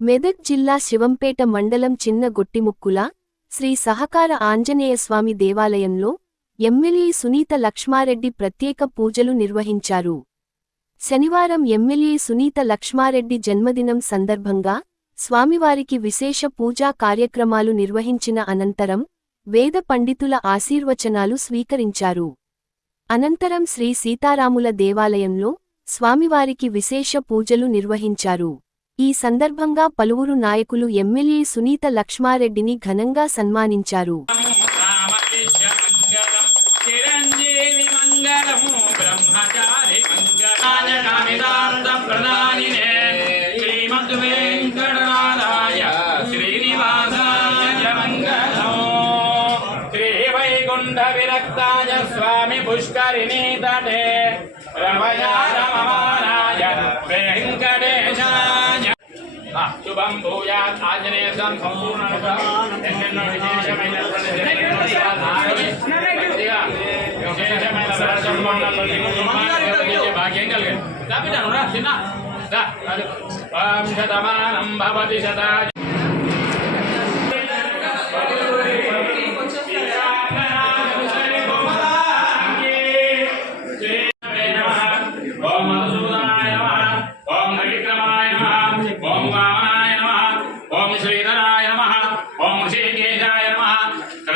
మెదక్ జిల్లా శివంపేట మండలం చిన్న గొట్టిముక్కుల శ్రీ సహకార ఆంజనేయస్వామి దేవాలయంలో ఎమ్మెల్యే సునీత లక్ష్మారెడ్డి ప్రత్యేక పూజలు నిర్వహించారు. శనివారం ఎమ్మెల్యే సునీత లక్ష్మారెడ్డి జన్మదినం సందర్భంగా స్వామివారికి విశేష పూజా కార్యక్రమాలు నిర్వహించిన అనంతరం వేద పండితుల ఆశీర్వచనాలు స్వీకరించారు. అనంతరం శ్రీ సీతారాముల దేవాలయంలో స్వామివారికి విశేష పూజలు నిర్వహించారు. ఈ సందర్భంగా పలువురు నాయకులు ఎమ్మెల్యే సునీత లక్ష్మారెడ్డిని ఘనంగా సన్మానించారు. విరక్తాయ స్వామి పుష్కరిణీ తటే రమయా రమమానాయ వెంకటేశాయ శుభం భూయాత్ ఆంజనేయం సంపూర్ణ ఎన్నెన్నో విశేషమైన భాగ్యం కలిగింది. చిన్న శతమానం భవతి శతా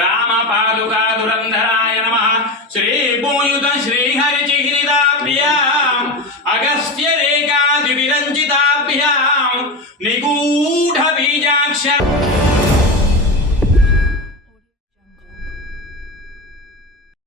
రామ పాదుకా దురంధర